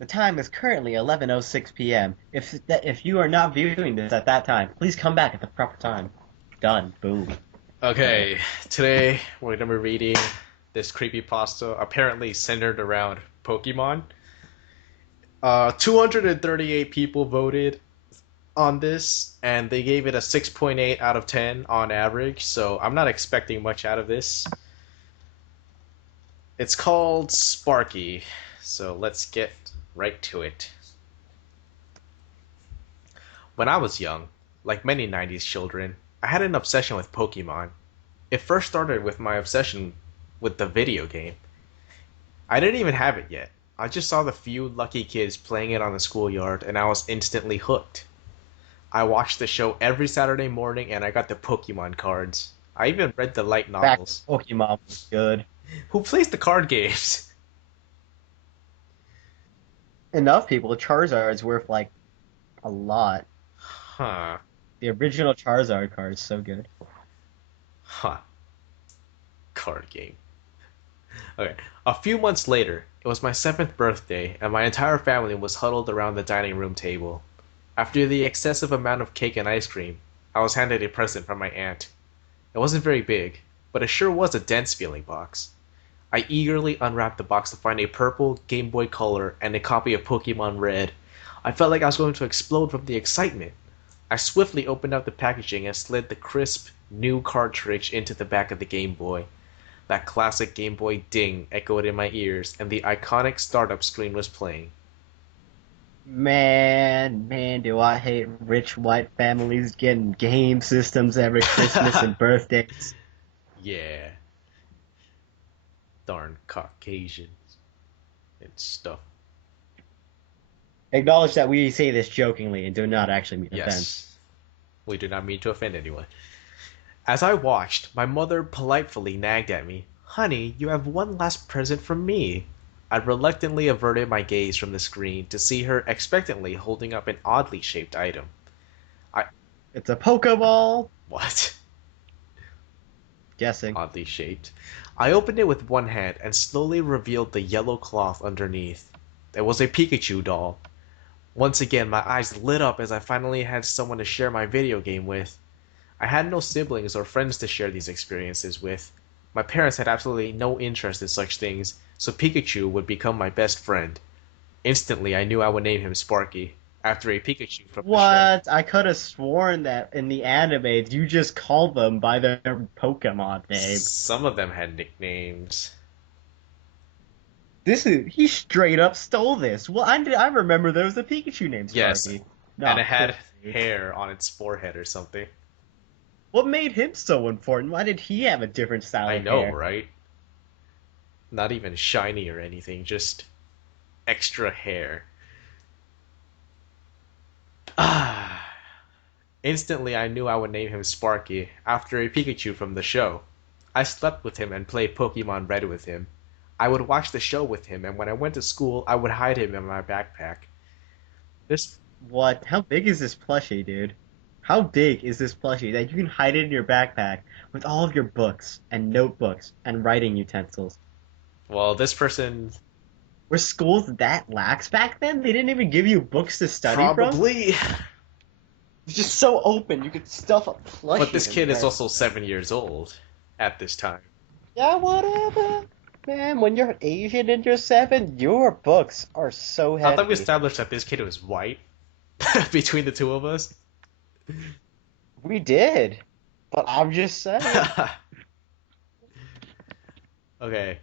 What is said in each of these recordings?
The time is currently 11:06 p.m. If you are not viewing this at that time, please come back at the proper time. Done. Boom. Alright. Okay, today we're gonna be reading this creepypasta apparently centered around Pokemon. 238 people voted on this, and they gave it a 6.8 out of 10 on average, so I'm not expecting much out of this. It's called Sparky, so let's get right to it. When I was young, like many 90s children, I had an obsession with Pokemon. It first started with my obsession with the video game. I didn't even have it yet. I just saw the few lucky kids playing it on the schoolyard and I was instantly hooked. I watched the show every Saturday morning and I got the Pokemon cards. I even read the light Back novels. when Pokemon was good. Who plays the card games? Enough people, Charizard's worth like a lot. Huh. The original Charizard card is so good. Huh. Card game. Okay. A few months later, it was my 7th birthday, and my entire family was huddled around the dining room table. After the excessive amount of cake and ice cream, I was handed a present from my aunt. It wasn't very big, but it sure was a dense feeling box. I eagerly unwrapped the box to find a purple Game Boy Color and a copy of Pokemon Red. I felt like I was going to explode from the excitement. I swiftly opened up the packaging and slid the crisp, new cartridge into the back of the Game Boy. That classic Game Boy ding echoed in my ears, and the iconic startup screen was playing. Man, do I hate rich white families getting game systems every Christmas and birthdays. Yeah, darn Caucasians and stuff. Acknowledge that we say this jokingly and do not actually mean offense. Yes, we do not mean to offend anyone. As I watched, my mother politely nagged at me. Honey, you have one last present from me. I reluctantly averted my gaze from the screen to see her expectantly holding up an oddly shaped item. I. It's a Pokeball. What? Guessing. Oddly shaped. I opened it with one hand and slowly revealed the yellow cloth underneath. It was a Pikachu doll. Once again, my eyes lit up as I finally had someone to share my video game with. I had no siblings or friends to share these experiences with. My parents had absolutely no interest in such things, so Pikachu would become my best friend. Instantly, I knew I would name him Sparky, after a Pikachu from the show. What? I could have sworn that in the anime you just called them by their Pokemon name. Some of them had nicknames. He straight up stole this. Well, I remember there was a Pikachu named Yes, Sparky. and No, it had hair on its forehead or something. what made him so important? Why did he have a different style I of know, hair? right? Not even shiny or anything, just extra hair. Ah. Instantly, I knew I would name him Sparky after a Pikachu from the show. I slept with him and played Pokemon Red with him. I would watch the show with him, and when I went to school, I would hide him in my backpack. This, What? How big is this plushie, dude? How big is this plushie that you can hide it in your backpack with all of your books and notebooks and writing utensils? well, this person Were schools that lax back then? They didn't even give you books to study from? It probably, was just so open, you could stuff a but plushie this in kid is there. also 7 years old at this time. Yeah, whatever. Man, when you're Asian and you're 7, your books are so I thought we heavy. established that this kid was white between the two of us. We did. But I'm just saying. Okay.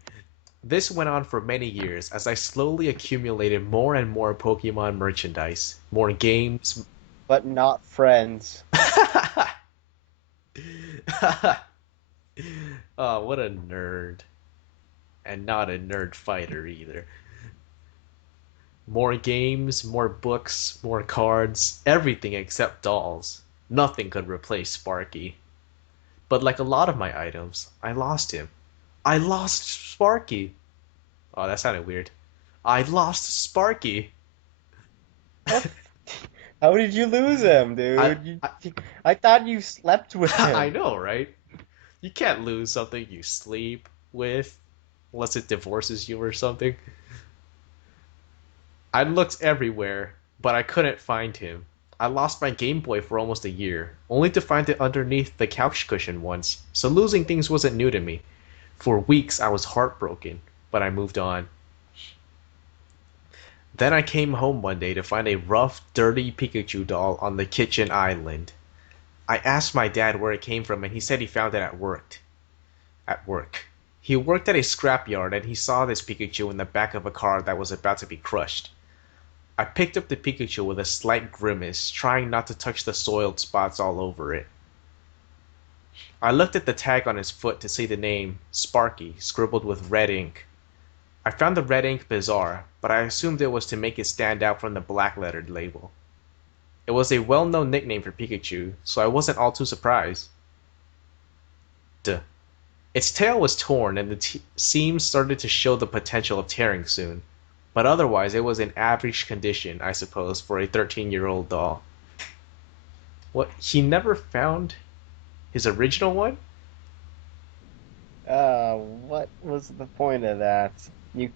This went on for many years as I slowly accumulated more and more Pokemon merchandise, more games. But not friends. Oh, what a nerd. And not a nerd fighter either. More games, more books, more cards, everything except dolls. Nothing could replace Sparky. But like a lot of my items, I lost him. I lost Sparky. Oh, that sounded weird. I lost Sparky. How did you lose him, I, dude? I, I thought you slept with I him. know, right? You can't lose something you sleep with unless it divorces you or something. I looked everywhere, but I couldn't find him. I lost my Game Boy for almost a year, only to find it underneath the couch cushion once, so losing things wasn't new to me. For weeks I was heartbroken, but I moved on. Then I came home one day to find a rough, dirty Pikachu doll on the kitchen island. I asked my dad where it came from, and he said he found it at work. At work. He worked at a scrapyard and he saw this Pikachu in the back of a car that was about to be crushed. I picked up the Pikachu with a slight grimace, trying not to touch the soiled spots all over it. I looked at the tag on his foot to see the name, Sparky, scribbled with red ink. I found the red ink bizarre, but I assumed it was to make it stand out from the black lettered label. It was a well-known nickname for Pikachu, so I wasn't all too surprised. Duh. Its tail was torn and the seams started to show the potential of tearing soon, but otherwise it was in average condition, I suppose, for a 13-year-old doll. What, he never found his original one? What was the point of that? You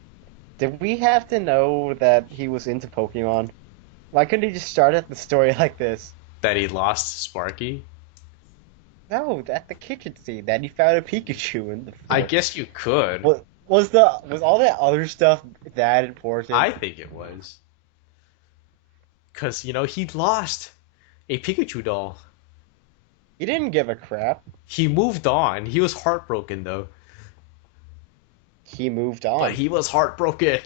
did we have to know that he was into Pokemon? Why couldn't he just start at the story like this? That he lost Sparky? No, at the kitchen scene that he found a Pikachu in the I floor. guess you could. Was all that other stuff that important? I think it was. Because, he lost a Pikachu doll. He didn't give a crap. He moved on. He was heartbroken, though. He moved But on. he was heartbroken.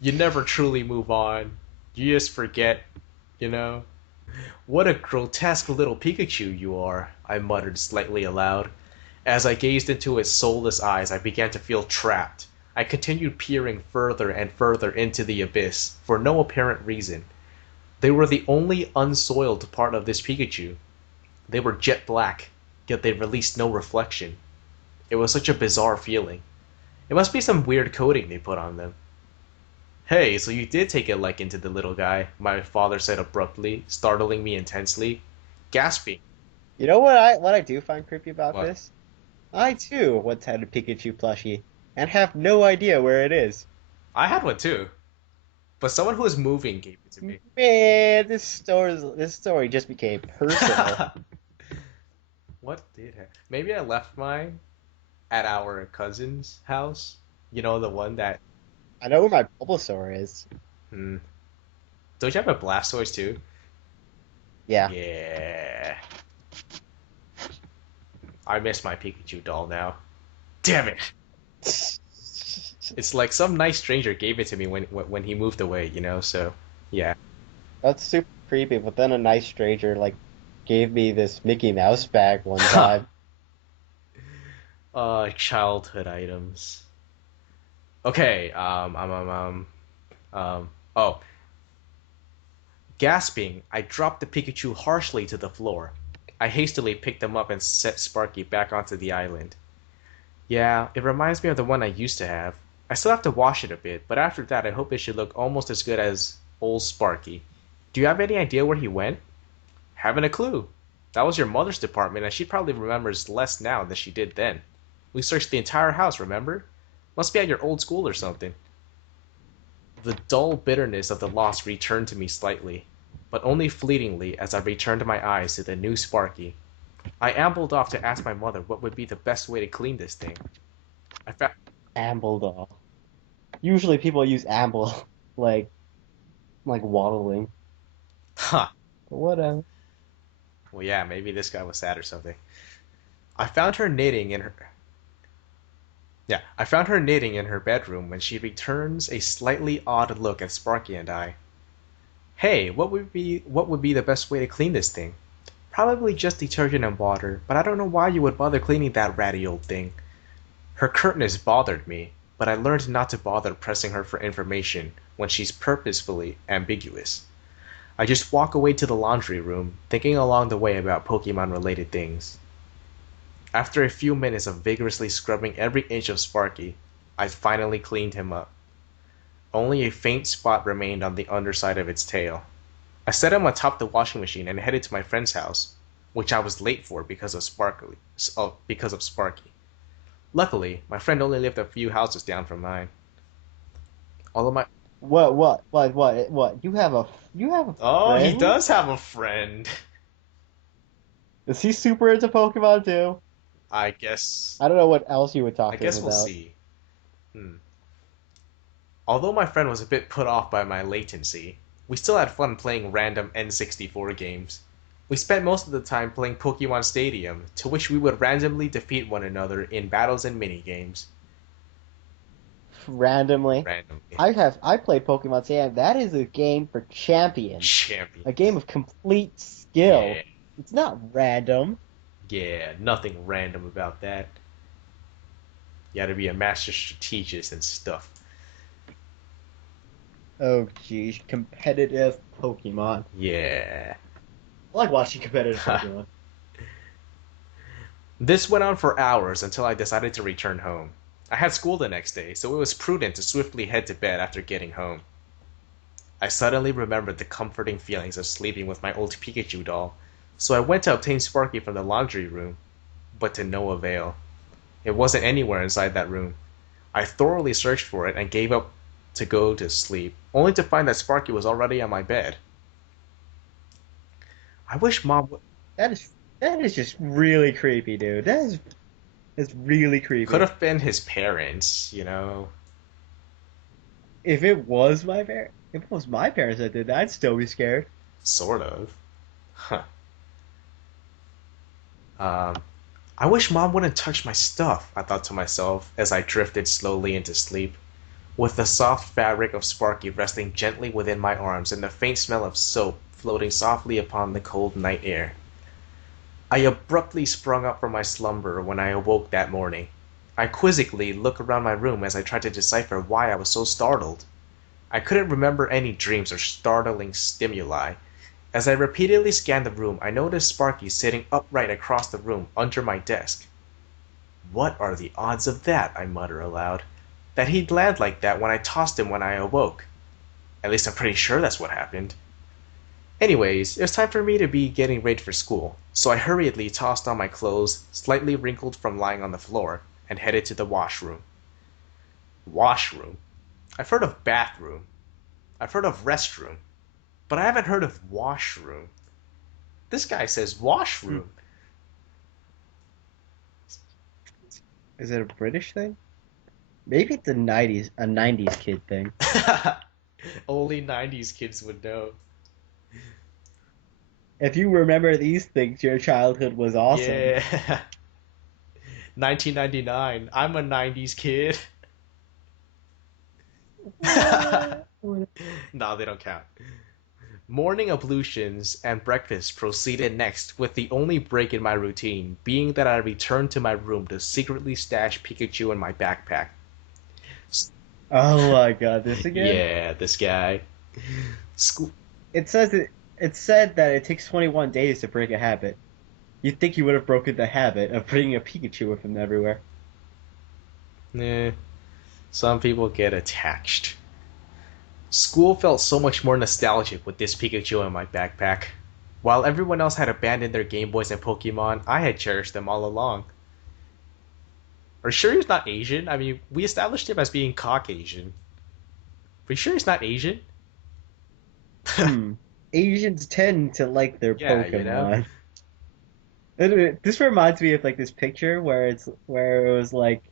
You never truly move on. You just forget, you know? What a grotesque little Pikachu you are, I muttered slightly aloud. As I gazed into its soulless eyes, I began to feel trapped. I continued peering further and further into the abyss, for no apparent reason. They were the only unsoiled part of this Pikachu. They were jet black, yet they released no reflection. It was such a bizarre feeling. It must be some weird coating they put on them. Hey, so you did take a liking to the little guy, my father said abruptly, startling me intensely. Gasping. You know what I do find creepy about What? this? I too once had a Pikachu plushie and have no idea where it is. I had one too, but someone who was moving gave it to me. Man, this story just became personal. What did I... Maybe I left mine at our cousin's house. You know, the one that... I know where my Bulbasaur is. Hmm. Don't you have a Blastoise too? Yeah. Yeah. I miss my Pikachu doll now. Damn it! It's like some nice stranger gave it to me when he moved away, so yeah. That's super creepy, but then a nice stranger like gave me this Mickey Mouse bag one time. Childhood items. Okay, oh. Gasping, I dropped the Pikachu harshly to the floor. I hastily picked him up and set Sparky back onto the island. Yeah, it reminds me of the one I used to have. I still have to wash it a bit, but after that I hope it should look almost as good as old Sparky. Do you have any idea where he went? Haven't a clue. That was your mother's department, and she probably remembers less now than she did then. We searched the entire house, remember? Must be at your old school or something. The dull bitterness of the loss returned to me slightly, but only fleetingly as I returned my eyes to the new Sparky. I ambled off to ask my mother what would be the best way to clean this thing. I found... Amble doll. Usually people use amble like waddling. Huh. But whatever. Well, yeah, maybe this guy was sad or something. I found her knitting in her... Yeah, I found her knitting in her bedroom when she returns a slightly odd look at Sparky and I. Hey, what would be the best way to clean this thing? Probably just detergent and water, but I don't know why you would bother cleaning that ratty old thing. Her curtness bothered me, but I learned not to bother pressing her for information when she's purposefully ambiguous. I just walk away to the laundry room, thinking along the way about Pokemon-related things. After a few minutes of vigorously scrubbing every inch of Sparky, I finally cleaned him up. Only a faint spot remained on the underside of its tail. I set him atop the washing machine and headed to my friend's house, which I was late for because of Sparky. Luckily, my friend only lived a few houses down from mine. Although my What? You have a Oh, he friend? does have a friend. Is he super into Pokemon too? I guess. I don't know what else you would I talk to him guess we'll about. see. Hmm. Although my friend was a bit put off by my latency, we still had fun playing random N64 games. We spent most of the time playing Pokemon Stadium, to which we would randomly defeat one another in battles and minigames. Randomly. Randomly. I played Pokemon Sam. That is a game for champions. A game Champions. of complete Yeah, skill. It's not random. yeah, nothing random about that. You gotta be a master strategist and stuff. Oh geez, competitive Pokemon. Yeah. I like watching competitive Pokemon. This went on for hours until I decided to return home. I had school the next day, so it was prudent to swiftly head to bed after getting home. I suddenly remembered the comforting feelings of sleeping with my old Pikachu doll, so I went to obtain Sparky from the laundry room, but to no avail. It wasn't anywhere inside that room. I thoroughly searched for it and gave up to go to sleep, only to find that Sparky was already on my bed. I wish Mom That is that is just really creepy, dude. That's really could creepy. have been his parents, you know, If it was my parents that did that, I'd still be scared. sort of. Huh. Um, I wish Mom wouldn't touch my stuff, I thought to myself as I drifted slowly into sleep, with the soft fabric of Sparky resting gently within my arms and the faint smell of soap floating softly upon the cold night air. I abruptly sprung up from my slumber when I awoke that morning. I quizzically looked around my room as I tried to decipher why I was so startled. I couldn't remember any dreams or startling stimuli. As I repeatedly scanned the room, I noticed Sparky sitting upright across the room under my desk. What are the odds of that? I muttered aloud. That he'd land like that when I tossed him when I awoke. At least I'm pretty sure that's what happened. Anyways, it was time for me to be getting ready for school, so I hurriedly tossed on my clothes, slightly wrinkled from lying on the floor, and headed to the washroom. Washroom? I've heard of bathroom. I've heard of restroom. But I haven't heard of washroom. This guy says Hmm. washroom. Is it a British thing? Maybe it's a '90s kid thing. Only 90s kids would know. If you remember these things, your childhood was awesome. Yeah. 1999. I'm a 90s kid. What? No, they don't count. Morning ablutions and breakfast proceeded next, with the only break in my routine being that I returned to my room to secretly stash Pikachu in my backpack. Oh my God, this again? Yeah, this guy. School. It says it said that it takes 21 days to break a habit. You'd think you would have broken the habit of bringing a Pikachu with him everywhere. Eh, some people get attached. School felt so much more nostalgic with this Pikachu in my backpack. While everyone else had abandoned their Game Boys and Pokemon, I had cherished them all along. Are you sure he's not Asian? I mean, we established him as being Caucasian. Are you sure he's not Asian? Hmm. Asians tend to like their Yeah, you know? Pokemon. This reminds me of like this picture where it was like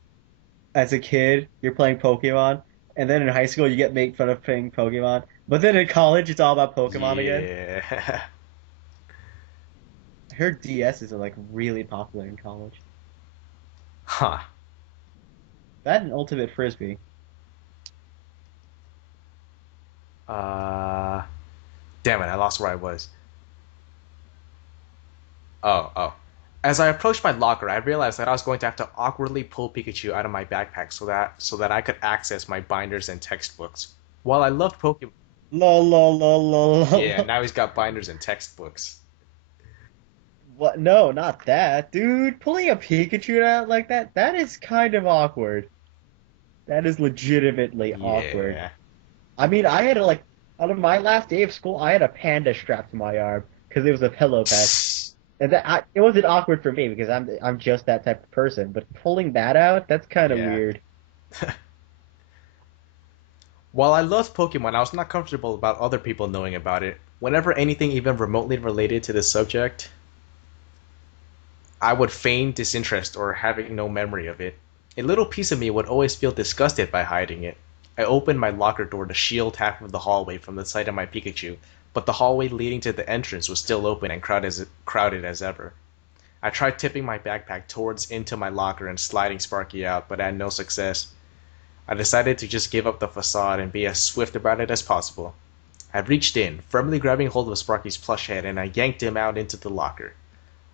as a kid you're playing Pokemon, and then in high school you get made fun of playing Pokemon, but then in college it's all about Pokemon again. Yeah. I heard DSs are like really popular in college. Huh. That and Ultimate Frisbee. Uh, damn it, I lost where I was. Oh. As I approached my locker, I realized that I was going to have to awkwardly pull Pikachu out of my backpack so that I could access my binders and textbooks. While I loved Pokemon, Lol lol lol lol. yeah, Lol. now he's got binders and textbooks. What? No, not that, dude. Pulling a Pikachu out like that is kind of awkward. That is legitimately awkward. Yeah. I mean, I had a, like on my last day of school, I had a panda strapped to my arm because it was a pillow pet, and it wasn't awkward for me because I'm just that type of person. But pulling that out, that's kind of Yeah. weird. While I loved Pokemon, I was not comfortable about other people knowing about it. Whenever anything even remotely related to the subject, I would feign disinterest or having no memory of it. A little piece of me would always feel disgusted by hiding it. I opened my locker door to shield half of the hallway from the sight of my Pikachu, but the hallway leading to the entrance was still open and crowded as ever. I tried tipping my backpack towards into my locker and sliding Sparky out, but had no success. I decided to just give up the facade and be as swift about it as possible. I reached in, firmly grabbing hold of Sparky's plush head, and I yanked him out into the locker.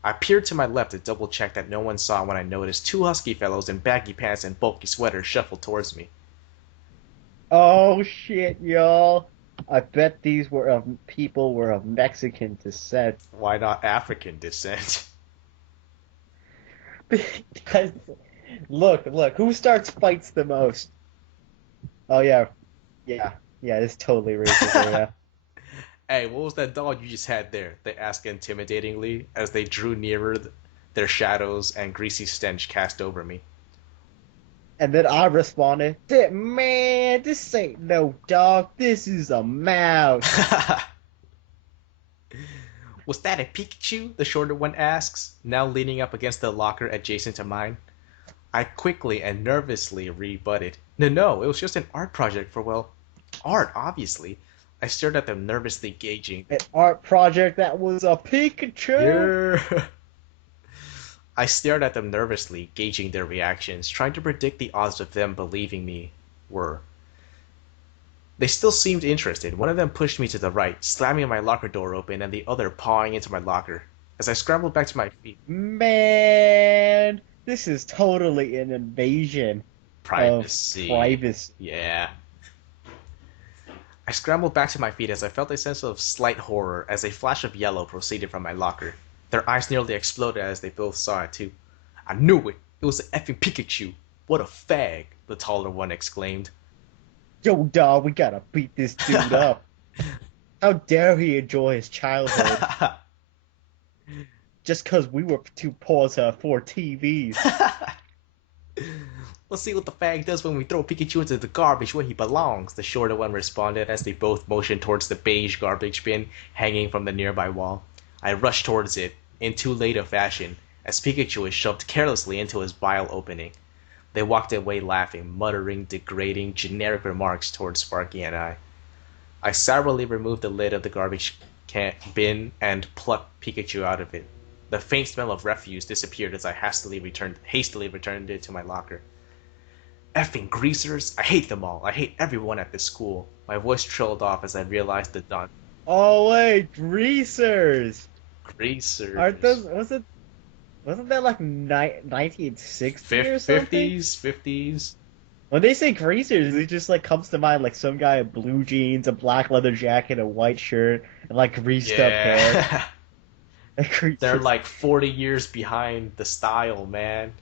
I peered to my left to double check that no one saw when I noticed two husky fellows in baggy pants and bulky sweaters shuffled towards me. Oh shit, y'all. I bet these were people were of Mexican descent. Why not African descent? Because look, who starts fights the most? Oh yeah, this is totally racist, yeah. Hey, what was that dog you just had there? They asked intimidatingly as they drew nearer, their shadows and greasy stench cast over me. And then I responded, Man, this ain't no dog, this is a mouse. Was that a Pikachu? The shorter one asks, now leaning up against the locker adjacent to mine. I quickly and nervously rebutted. No, it was just an art project for, well, art, obviously. I stared at them nervously gauging. An art project that was a Pikachu? Yeah. I stared at them nervously, gauging their reactions, trying to predict the odds of them believing me were. They still seemed interested. One of them pushed me to the right, slamming my locker door open, and the other pawing into my locker. As I scrambled back to my feet, Man, this is totally an invasion privacy. of privacy. Yeah. I scrambled back to my feet as I felt a sense of slight horror as a flash of yellow proceeded from my locker. Their eyes nearly exploded as they both saw it too. I knew it! It was an effing Pikachu! What a fag! The taller one exclaimed. Yo, dog, we gotta beat this dude up. How dare he enjoy his childhood just because we were too poor to afford TVs. Let's see what the fag does when we throw Pikachu into the garbage where he belongs, the shorter one responded as they both motioned towards the beige garbage bin hanging from the nearby wall. I rushed towards it, in too late a fashion, as Pikachu was shoved carelessly into his bile opening. They walked away laughing, muttering degrading, generic remarks towards Sparky and I. I sourly removed the lid of the garbage bin and plucked Pikachu out of it. The faint smell of refuse disappeared as I hastily returned it to my locker. Effing greasers! I hate them all. I hate everyone at this school. My voice trailed off as I realized the dawn. Oh wait, greasers! Greasers. Aren't those, wasn't that like 1960 or something? 50s. When they say greasers, it just like comes to mind like some guy in blue jeans, a black leather jacket, a white shirt, and like greased up hair. They're like 40 years behind the style, man.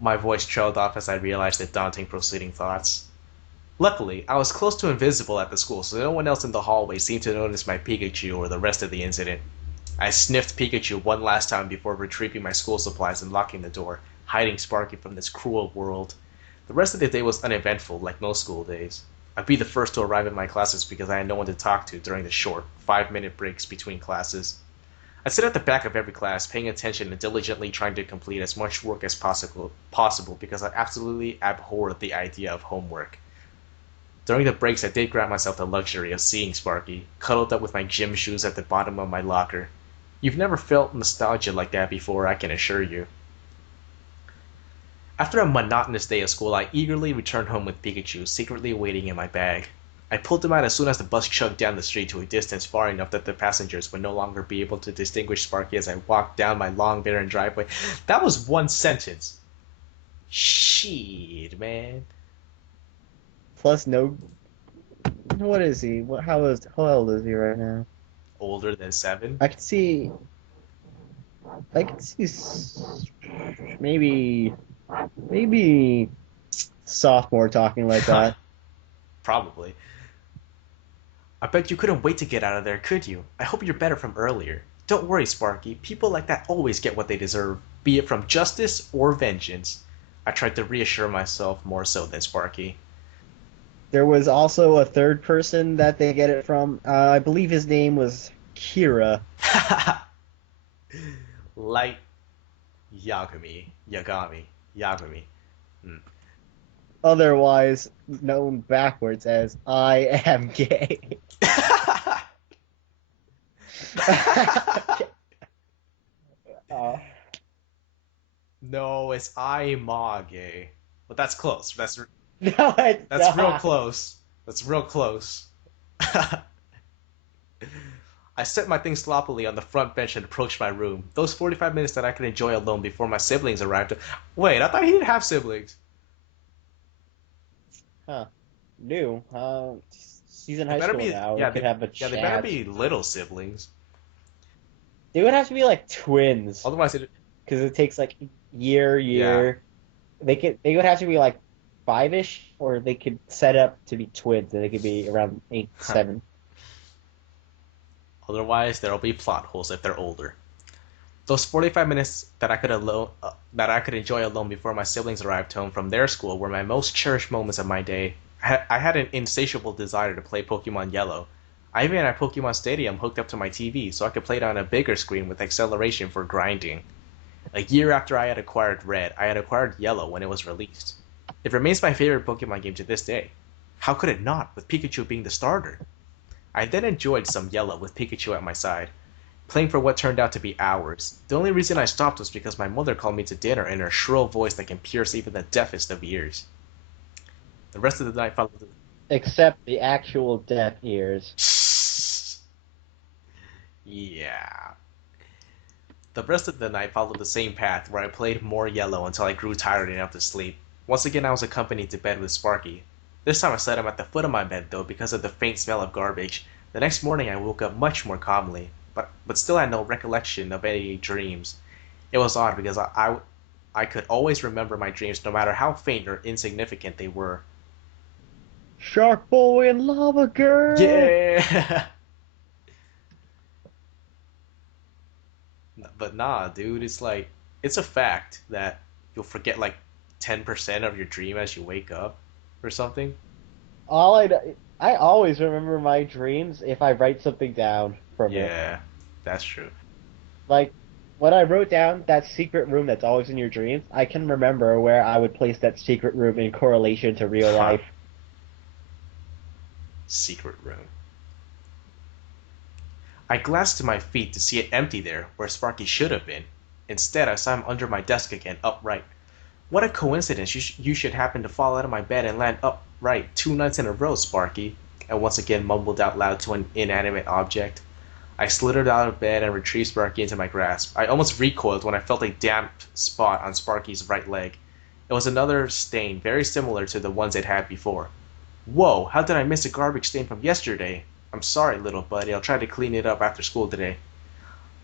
My voice trailed off as I realized the daunting preceding thoughts. Luckily, I was close to invisible at the school, so no one else in the hallway seemed to notice my Pikachu or the rest of the incident. I sniffed Pikachu one last time before retrieving my school supplies and locking the door, hiding Sparky from this cruel world. The rest of the day was uneventful, like most school days. I'd be the first to arrive at my classes because I had no one to talk to during the short, 5-minute breaks between classes. I'd sit at the back of every class, paying attention and diligently trying to complete as much work as possible because I absolutely abhorred the idea of homework. During the breaks, I did grant myself the luxury of seeing Sparky, cuddled up with my gym shoes at the bottom of my locker. You've never felt nostalgia like that before, I can assure you. After a monotonous day of school, I eagerly returned home with Pikachu secretly waiting in my bag. I pulled him out as soon as the bus chugged down the street to a distance far enough that the passengers would no longer be able to distinguish Sparky as I walked down my long, barren driveway. That was one sentence. Shit, man. Plus, no. What is he? How old is he right now? Older than 7? I could see. Maybe sophomore talking like that. Probably. I bet you couldn't wait to get out of there, could you? I hope you're better from earlier. Don't worry, Sparky. People like that always get what they deserve, be it from justice or vengeance. I tried to reassure myself more so than Sparky. There was also a third person that they get it from. I believe his name was Kira. Light Yagami. Hmm. Otherwise known backwards as I am gay. uh, No, it's Aimage. But that's close. no, it's That's real not. close. That's real close. I set my things sloppily on the front bench and approached my room. Those 45 minutes that I could enjoy alone before my siblings arrived. Wait, I thought he didn't have siblings. Huh. New. She's in They high better school be, now. We yeah, could have a they better chat. be little siblings. They would have to be like twins Otherwise, it, because it takes like yeah. year. They would have to be like five-ish, or they could set up to be twins, and they could be around 8, 7. Otherwise, there'll be plot holes if they're older. Those 45 minutes that I could enjoy alone before my siblings arrived home from their school were my most cherished moments of my day. I had an insatiable desire to play Pokemon Yellow. I even had Pokemon Stadium hooked up to my TV so I could play it on a bigger screen with acceleration for grinding. A year after I had acquired Red, I had acquired Yellow when it was released. It remains my favorite Pokemon game to this day. How could it not, with Pikachu being the starter? I then enjoyed some Yellow with Pikachu at my side, playing for what turned out to be hours. The only reason I stopped was because my mother called me to dinner in her shrill voice that can pierce even the deafest of ears. The rest of the night followed. Except the actual deaf ears. Yeah. The rest of the night followed the same path, where I played more Yellow until I grew tired enough to sleep. Once again, I was accompanied to bed with Sparky. This time I set him at the foot of my bed, though, because of the faint smell of garbage. The next morning I woke up much more calmly, but still had no recollection of any dreams. It was odd because I could always remember my dreams, no matter how faint or insignificant they were. Shark Boy and Lava Girl! Yeah! But nah, dude, it's a fact that you'll forget like 10% of your dream as you wake up or something. All I always remember my dreams if I write something down from it. Yeah, that's true. Like when I wrote down that secret room that's always in your dreams, I can remember where I would place that secret room in correlation to real Huh. life. Secret room. I glanced to my feet to see it empty there, where Sparky should have been. Instead, I saw him under my desk again, upright. What a coincidence you should happen to fall out of my bed and land upright 2 nights in a row, Sparky. I once again mumbled out loud to an inanimate object. I slithered out of bed and retrieved Sparky into my grasp. I almost recoiled when I felt a damp spot on Sparky's right leg. It was another stain, very similar to the ones it had before. Whoa, how did I miss a garbage stain from yesterday? I'm sorry, little buddy. I'll try to clean it up after school today.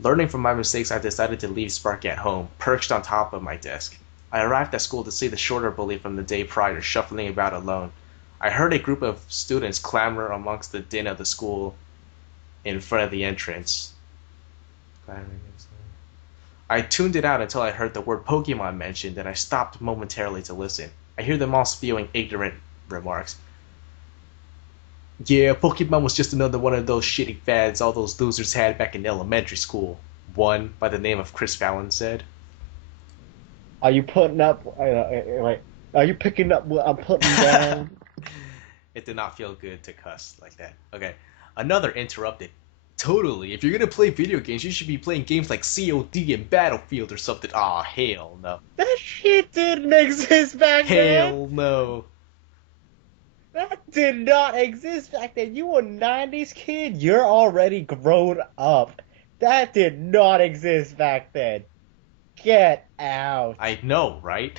Learning from my mistakes, I decided to leave Sparky at home, perched on top of my desk. I arrived at school to see the shorter bully from the day prior shuffling about alone. I heard a group of students clamor amongst the din of the school in front of the entrance. I tuned it out until I heard the word Pokemon mentioned, and I stopped momentarily to listen. I hear them all spewing ignorant remarks. Yeah, Pokemon was just another one of those shitty fads all those losers had back in elementary school. One, by the name of Chris Fallon, said. Are you putting up? Wait, are you picking up what I'm putting down? It did not feel good to cuss like that. Okay. Another interrupted. Totally. If you're gonna play video games, you should be playing games like COD and Battlefield or something. Aw, hell no. That shit didn't exist back then. Hell no. That did not exist back then. You were a 90s kid. You're already grown up. That did not exist back then. Get out. I know, right?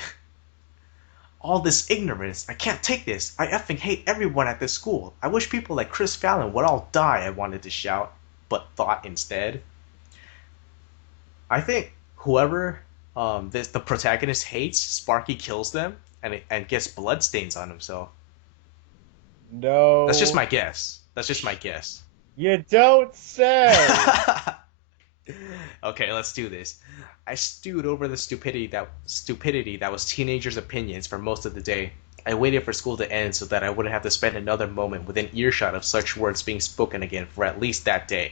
All this ignorance. I can't take this. I effing hate everyone at this school. I wish people like Chris Fallon would all die, I wanted to shout, but thought instead. I think whoever the protagonist hates, Sparky kills them and gets bloodstains on himself. That's just No. my guess. That's just my guess. You don't say. Okay, let's do this. I stewed over the stupidity that was teenagers' opinions for most of the day. I waited for school to end so that I wouldn't have to spend another moment within earshot of such words being spoken again for at least that day.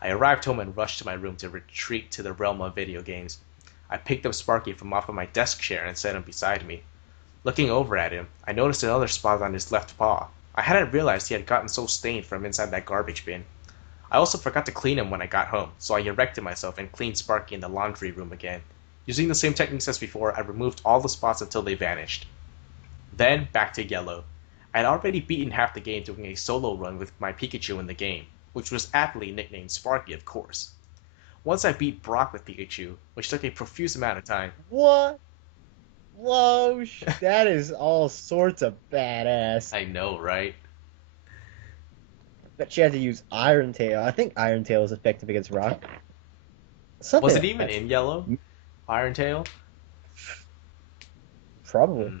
I arrived home and rushed to my room to retreat to the realm of video games. I picked up Sparky from off of my desk chair and set him beside me. Looking over at him, I noticed another spot on his left paw. I hadn't realized he had gotten so stained from inside that garbage bin. I also forgot to clean him when I got home, so I erected myself and cleaned Sparky in the laundry room again. Using the same techniques as before, I removed all the spots until they vanished. Then, back to yellow. I had already beaten half the game doing a solo run with my Pikachu in the game, which was aptly nicknamed Sparky, of course. Once I beat Brock with Pikachu, which took a profuse amount of time. What? Whoa, that is all sorts of badass. I know, right? Bet you had to use Iron Tail. I think Iron Tail is effective against Rock. Was Something it even in yellow? Iron Tail? probably.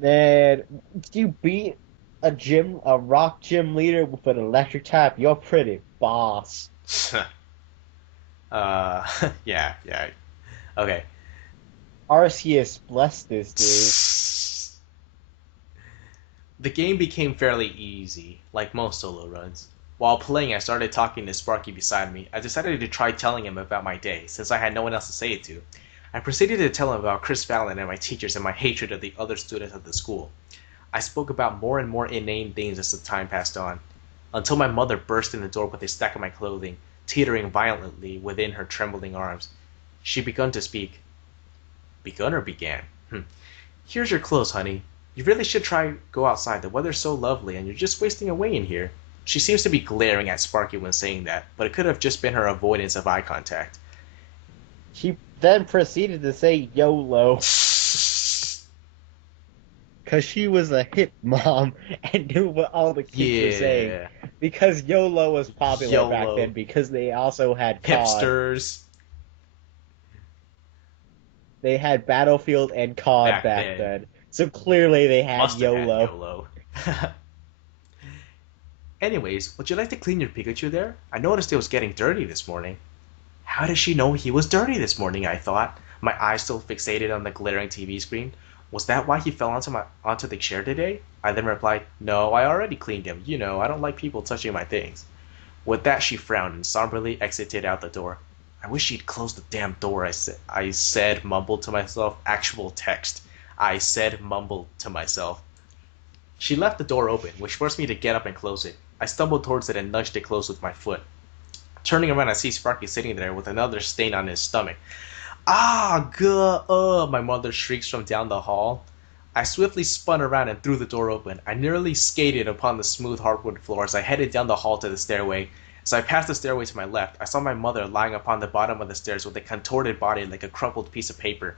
Man, you beat a rock gym leader with an electric type, you're pretty boss. Yeah. Okay. Arceus bless this The game became fairly easy, like most solo runs. While playing, I started talking to Sparky beside me. I decided to try telling him about my day, since I had no one else to say it to. I proceeded to tell him about Chris Fallon and my teachers and my hatred of the other students at the school. I spoke about more and more inane things as the time passed on, until my mother burst in the door with a stack of my clothing, teetering violently within her trembling arms. She begun to speak. Begun or began? Here's your clothes, honey. You really should try go outside. The weather's so lovely, and you're just wasting away in here. She seems to be glaring at Sparky when saying that, but it could have just been her avoidance of eye contact. She then proceeded to say YOLO. Because she was a hip mom and knew what all the kids were saying. Because YOLO was popular back then, because they also had COD. Hipsters. They had Battlefield and COD back then. So clearly they had YOLO. Anyways, would you like to clean your Pikachu there? I noticed it was getting dirty this morning. How did she know he was dirty this morning, I thought, my eyes still fixated on the glaring TV screen. Was that why he fell onto the chair today? I then replied, no, I already cleaned him. You know, I don't like people touching my things. With that, she frowned and somberly exited out the door. I wish she'd close the damn door, I said, mumbled to myself. Actual text. I said, mumbled to myself. She left the door open, which forced me to get up and close it. I stumbled towards it and nudged it close with my foot. Turning around, I see Sparky sitting there with another stain on his stomach. Ah, good, my mother shrieks from down the hall. I swiftly spun around and threw the door open. I nearly skated upon the smooth hardwood floor as I headed down the hall to the stairway. As I passed the stairway to my left, I saw my mother lying upon the bottom of the stairs with a contorted body like a crumpled piece of paper.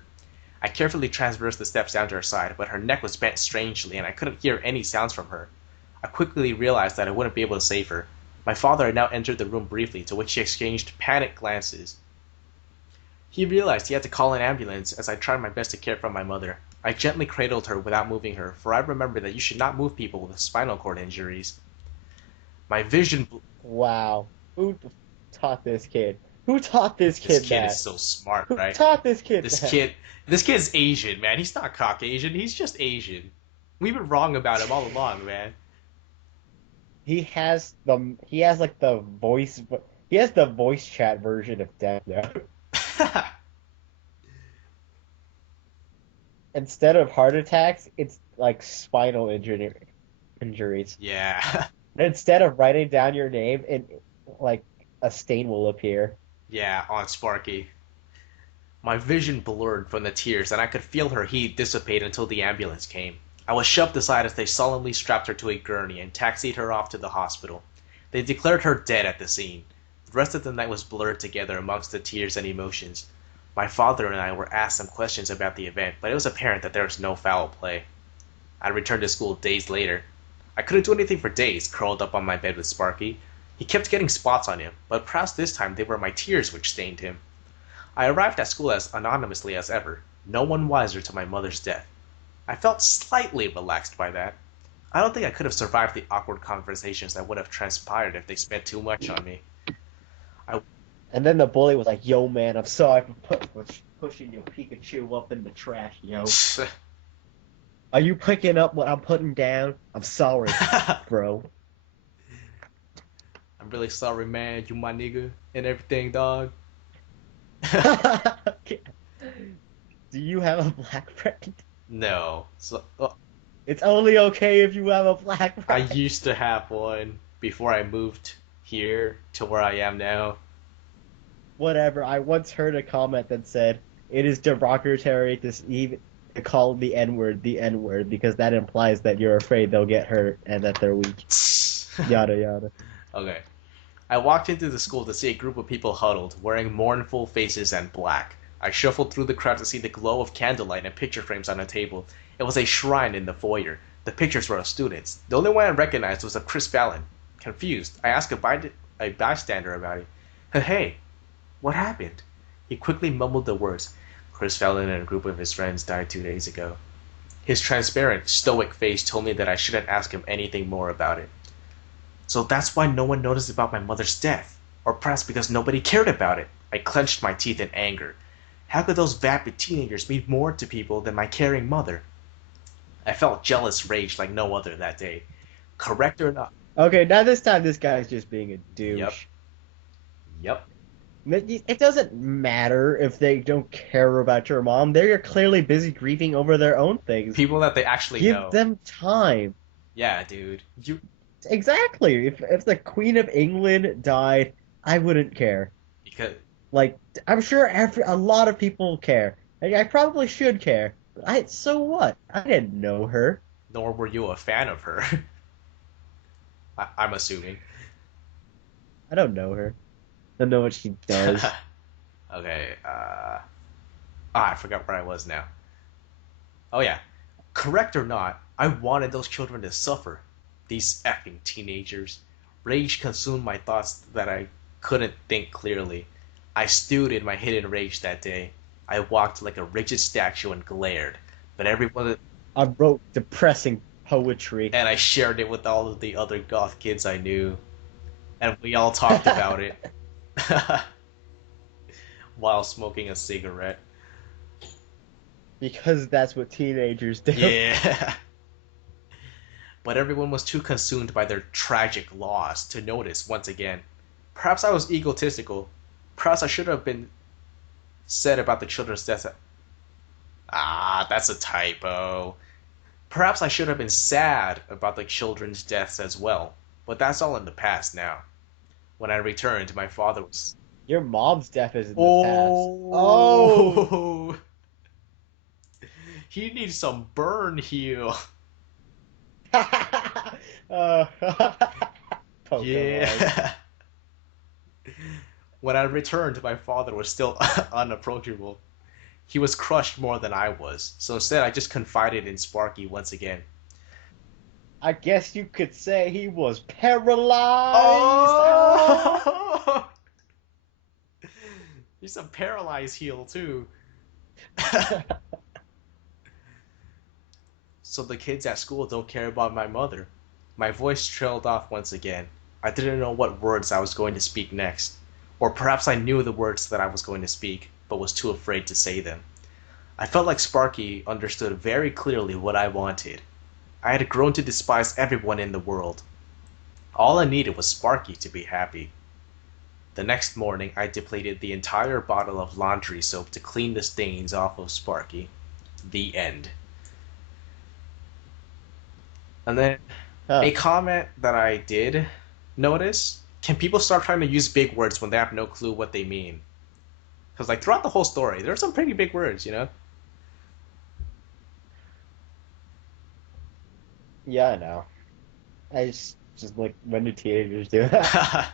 I carefully traversed the steps down to her side, but her neck was bent strangely and I couldn't hear any sounds from her. I quickly realized that I wouldn't be able to save her. My father had now entered the room briefly, to which he exchanged panicked glances. He realized he had to call an ambulance as I tried my best to care for my mother. I gently cradled her without moving her, for I remembered that you should not move people with spinal cord injuries. My vision... Wow. Who taught this kid? Who taught this kid that? This kid is so smart, right? Who taught this kid that? This kid's Asian, man. He's not Caucasian. He's just Asian. We've been wrong about him all along, man. He has the voice chat version of Death Note. Instead of heart attacks, it's like spinal injuries. Yeah. Instead of writing down your name, like a stain will appear. Yeah, on Sparky. My vision blurred from the tears, and I could feel her heat dissipate until the ambulance came. I was shoved aside as they solemnly strapped her to a gurney and taxied her off to the hospital. They declared her dead at the scene. The rest of the night was blurred together amongst the tears and emotions. My father and I were asked some questions about the event, but it was apparent that there was no foul play. I returned to school days later. I couldn't do anything for days, curled up on my bed with Sparky. He kept getting spots on him, but perhaps this time they were my tears which stained him. I arrived at school as anonymously as ever, no one wiser to my mother's death. I felt slightly relaxed by that. I don't think I could have survived the awkward conversations that would have transpired if they spent too much on me. And then the bully was like, "Yo, man, I'm sorry for pushing your Pikachu up in the trash, yo. Are you picking up what I'm putting down? I'm sorry, I'm bro." really sorry, man. You my nigga and everything, dog. Do you have a black friend? No. So It's only okay if you have a black I friend. used to have one before I moved here to where I am now. Whatever. I once heard a comment that said it is derogatory even to call the N word because that implies that you're afraid they'll get hurt and that they're weak. Yada yada. Okay. I walked into the school to see a group of people huddled, wearing mournful faces and black. I shuffled through the crowd to see the glow of candlelight and picture frames on a table. It was a shrine in the foyer. The pictures were of students. The only one I recognized was of Chris Fallon. Confused, I asked a bystander about it. Hey, what happened? He quickly mumbled the words. Chris Fallon and a group of his friends died 2 days ago. His transparent, stoic face told me that I shouldn't ask him anything more about it. So that's why no one noticed about my mother's death. Or perhaps because nobody cared about it. I clenched my teeth in anger. How could those vapid teenagers mean more to people than my caring mother? I felt jealous rage like no other that day. Correct or not? Okay, now this time this guy's just being a Yep. douche. Yep. It doesn't matter if they don't care about your mom. They're clearly busy grieving over their own things. People that they actually Give know. them time. Yeah, dude. You Exactly. If the Queen of England died, I wouldn't care. because Like I'm sure a lot of people care. I probably should care. But so what? I didn't know her. nor were you a fan of her. I'm assuming. I don't know her. I don't know what she does. Okay. I forgot where I was now. Oh yeah. Correct or not, I wanted those children to suffer. These effing teenagers. Rage consumed my thoughts that I couldn't think clearly. I stewed in my hidden rage that day. I walked like a rigid statue and glared, but everyone I wrote depressing poetry. and I shared it with all of the other goth kids I knew, and we all talked about it while smoking a cigarette. Because that's what teenagers do. Yeah. But everyone was too consumed by their tragic loss to notice once again. Perhaps I was egotistical. Perhaps I should have been said about the children's deaths. Ah, that's a typo. Perhaps I should have been sad about the children's deaths as well. But that's all in the past now. When I returned, my father was. Your mom's death is in the past. Oh, Oh! He needs some burn heal. uh, Pokemon. Yeah. When I returned, my father was still unapproachable. He was crushed more than I was, so instead I just confided in Sparky once again. I guess you could say he was paralyzed. Ah! Oh! He's a paralyzed heel, too. So the kids at school don't care about my mother. My voice trailed off once again. I didn't know what words I was going to speak next. Or perhaps I knew the words that I was going to speak, but was too afraid to say them. I felt like Sparky understood very clearly what I wanted. I had grown to despise everyone in the world. All I needed was Sparky to be happy. The next morning, I depleted the entire bottle of laundry soap to clean the stains off of Sparky. The end. And then Huh. a comment that I did notice: can people start trying to use big words when they have no clue what they mean? Because like throughout the whole story, there are some pretty big words, you know. Yeah, I know. I just like when do teenagers do that?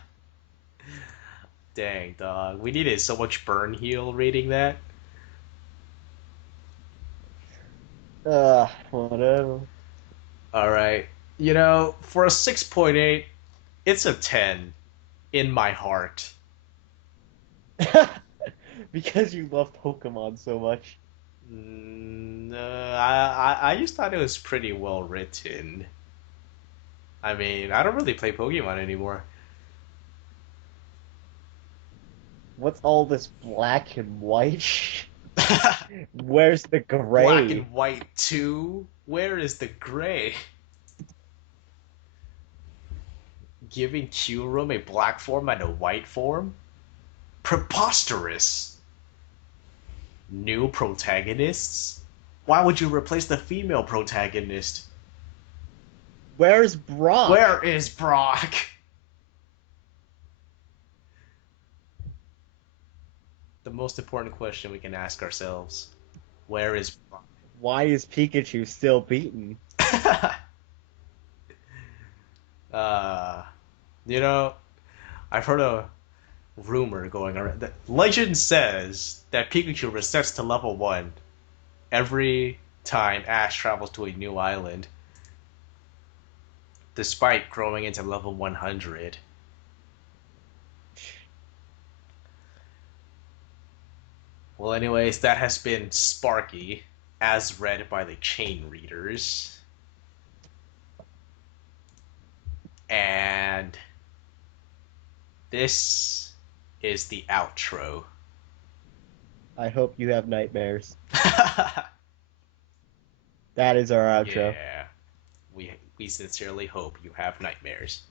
Dang, dog. We needed so much burn heal reading that. Whatever. All right. For a 6.8, it's a 10 in my heart. Because you love Pokemon so much. I just thought it was pretty well written. I mean, I don't really play Pokemon anymore. What's all this black and white? Where's the Black gray? and white too? Where is the gray? Giving Q Room a black form and a white form? Preposterous! New protagonists? Why would you replace the female protagonist? Where's Brock? Where is Brock? The most important question we can ask ourselves. Where is Brock? Why is Pikachu still beaten? uh, you know, I've heard a rumor going around. That legend says that Pikachu resets to level 1 every time Ash travels to a new island, despite growing into level 100. Well, anyways, that has been Sparky, as read by the Chain Readers. And this is the outro. I hope you have nightmares. That is our outro. Yeah, we sincerely hope you have nightmares.